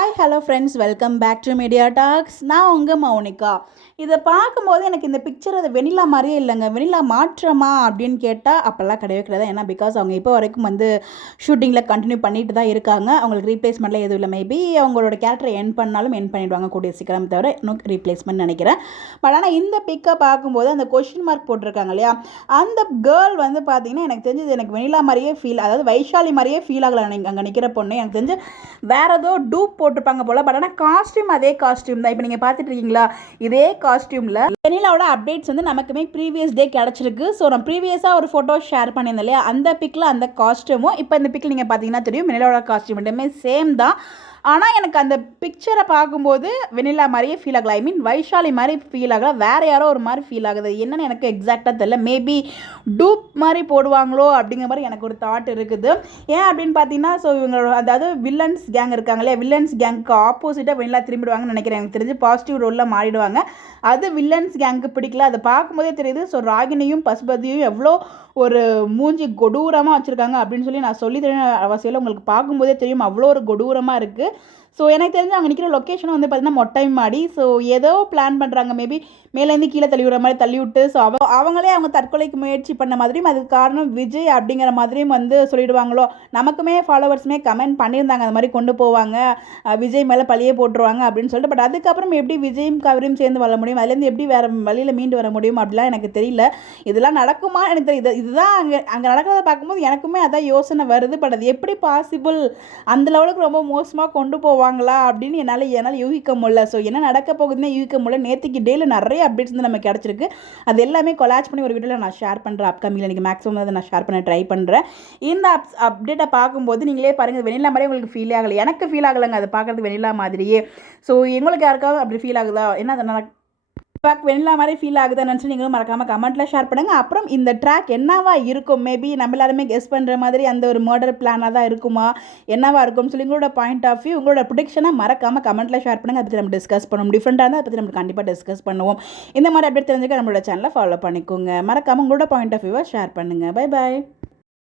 Hi hello friends, welcome back to Media Talks. நான் உங்கள் மௌனிகா. இதை பார்க்கும்போது எனக்கு இந்த பிக்சர் அது வெண்ணிலா மாதிரியே இல்லைங்க. வெண்ணிலா மாற்றமா அப்படின்னு கேட்டால் அப்போல்லாம் கிடையவே கிடையாது. ஏன்னா பிகாஸ் அவங்க இப்போ வரைக்கும் ஷூட்டிங்கில் கண்டினியூ பண்ணிட்டு தான் இருக்காங்க. அவங்களுக்கு ரீப்ளேஸ்மெண்ட்லாம் எதுவும் இல்லை. மேபி அவங்களோட கேரக்டரை என் பண்ணாலும் என் பண்ணிவிடுவாங்க கூடிய சீக்கிரம், தவிர இன்னும் ரீப்ளேஸ்மெண்ட் நினைக்கிறேன். பட் ஆனால் இந்த பிக்கை பார்க்கும்போது அந்த கொஷின் மார்க் போட்டிருக்காங்க இல்லையா, அந்த கேர்ள் பார்த்தீங்கன்னா எனக்கு தெரிஞ்சது எனக்கு வெண்ணிலா மாதிரியே ஃபீல், அதாவது வைஷாலி மாதிரியே ஃபீல் ஆகலை. அங்கே நிற்கிற பொண்ணு எனக்கு தெரிஞ்சு வேறு ஏதோ டூப் போட்டிருப்பாங்க போல். பட் ஆனால் காஸ்டியூம் அதே காஸ்டியூம் தான். இப்போ நீங்கள் பார்த்துட்டு இருக்கீங்களா, இதே காஸ்டியூமில் வெண்ணிலாவோட அப்டேட்ஸ் நமக்குமே ப்ரீவியஸ் டே கிடச்சிருக்கு. ஸோ நான் ப்ரீவியஸாக ஒரு ஃபோட்டோ ஷேர் பண்ணியிருந்தேன் இல்லையா, அந்த பிக்கில் அந்த காஸ்டியூமும் இப்போ இந்த பிக்கில் நீங்கள் பார்த்தீங்கன்னா தெரியும், வெண்ணிலாவோட காஸ்டியூம் ரெண்டுமே சேம் தான். ஆனால் எனக்கு அந்த பிக்சரை பார்க்கும்போது வெண்ணிலா மாதிரியே ஃபீல் ஆகலை. ஐ மீன் வைஷாலி மாதிரி ஃபீல் ஆகலை, வேறு யாரோ ஒரு மாதிரி ஃபீல் ஆகுது. என்னென்னு எனக்கு எக்ஸாக்டாக தெரியல. மேபி டூப் மாதிரி போடுவாங்களோ அப்படிங்கிற மாதிரி எனக்கு ஒரு தாட் இருக்குது. ஏன் அப்படின்னு பார்த்தீங்கன்னா, ஸோ இவங்களோட அதாவது வில்லன்ஸ் கேங் இருக்காங்க இல்லையா, வில்லன்ஸ் கேங்க்கு ஆப்போசிட்டாக வெண்ணிலா திரும்பிடுவாங்கன்னு நினைக்கிறேன். எனக்கு தெரிஞ்சு பாசிட்டிவ் ரோலில் மாறிடுவாங்க. அது வில்லன்ஸ் கேங்க்கு பிடிக்கல, அதை பார்க்கும்போதே தெரியுது. ஸோ ராகினியும் பசுபதியும் எவ்வளோ ஒரு மூஞ்சி கொடூரமாக வச்சுருக்காங்க அப்படின்னு சொல்லி நான் சொல்லி தெரியும் அவசியம். உங்களுக்கு பார்க்கும்போதே தெரியும் அவ்வளோ ஒரு கொடூரமாக இருக்குது. ஸோ எனக்கு தெரிஞ்சு அங்கே நிற்கிற லொக்கேஷன் பார்த்திங்கன்னா மொட்டை மாடி. ஸோ ஏதோ பிளான் பண்ணுறாங்க, மேபி மேலேருந்து கீழே தள்ளி விடுற மாதிரி தள்ளி விட்டு, ஸோ அவங்களே அவங்க தற்கொலைக்கு முயற்சி பண்ண மாதிரியும் அதுக்கு காரணம் விஜய் அப்படிங்கிற மாதிரியும் சொல்லிடுவாங்களோ. நமக்குமே ஃபாலோவர்ஸுமே கமெண்ட் பண்ணியிருந்தாங்க, அந்த மாதிரி கொண்டு போவாங்க, விஜய் மேலே பழியே போட்டுருவாங்க அப்படின்னு சொல்லிட்டு. பட் அதுக்கப்புறம் எப்படி விஜயும் கவரியும் சேர்ந்து வர முடியும், அதுலேருந்து எப்படி வேறு வழியில் மீண்டு வர முடியும் அப்படிலாம் எனக்கு தெரியல. இதெல்லாம் நடக்குமா எனக்கு தெரியல. இதுதான் அங்கே நடக்கிறத பார்க்கும்போது எனக்குமே அதான் யோசனை வருது. பட் அது எப்படி பாசிபிள், அந்த லெவலுக்கு ரொம்ப மோசமாக கொண்டு போவாங்களா அப்படின்னு என்னால் யூகிக்க முடியல. ஸோ என்ன நடக்க போகுதுன்னு யூகிக்க முடியல. நேற்றுக்கு டேயில் நிறைய அப்டேட்ஸ் நமக்கு கிடச்சிருக்கு. அது எல்லாமே கொலாஜ் பண்ணி ஒரு வீடியோவில் நான் ஷேர் பண்ணுறேன். அப்கமிங்கில் இன்றைக்கி மேக்ஸிமம் அதை நான் ஷேர் பண்ண ட்ரை பண்ணுறேன். இந்த அப்டேட்டை பார்க்கும்போது நீங்களே பாருங்கள், வெண்ணிலா மாதிரி உங்களுக்கு ஃபீல் ஆகலை. எனக்கு ஃபீல் ஆகலைங்க அதை பார்க்குறது வெண்ணிலா மாதிரியே. ஸோ எங்களுக்கு யாருக்காவது அப்படி ஃபீல் ஆகுதா, என்ன அதை வெண்ணிலா மாதிரி ஃபீல் ஆகுதுன்னு நினச்சி நீங்களும் மறக்காமல் கமெண்ட்டில் ஷேர் பண்ணுங்கள். அப்புறம் இந்த ட்ராக் என்னவா இருக்கும், மேபி நம்ம எல்லாருமே கெஸ் பண்ணுற மாதிரி அந்த ஒரு மர்டர் பிளானாக தான் இருக்குமா, என்னவா இருக்கும்னு சொல்லி உங்களோட பாயிண்ட் ஆஃப் வியூ, உங்களோட ப்ரிடிக்ஷனை மறக்காமல் கமெண்ட்டில் ஷேர் பண்ணுங்கள். அதை பற்றி நம்ம டிஸ்கஸ் பண்ணுவோம். டிஃப்ரெண்ட்டாக இருந்தால் அதை பற்றி நம்ம கண்டிப்பாக டிஸ்கஸ் பண்ணுவோம். இந்த மாதிரி அப்டேட் தெரிஞ்சுக்க நம்மளோட சேனலை ஃபாலோ பண்ணிக்கோங்க. மறக்காமல் உங்களோட பாயிண்ட் ஆஃப் வியூவை ஷேர் பண்ணுங்கள். Bye bye.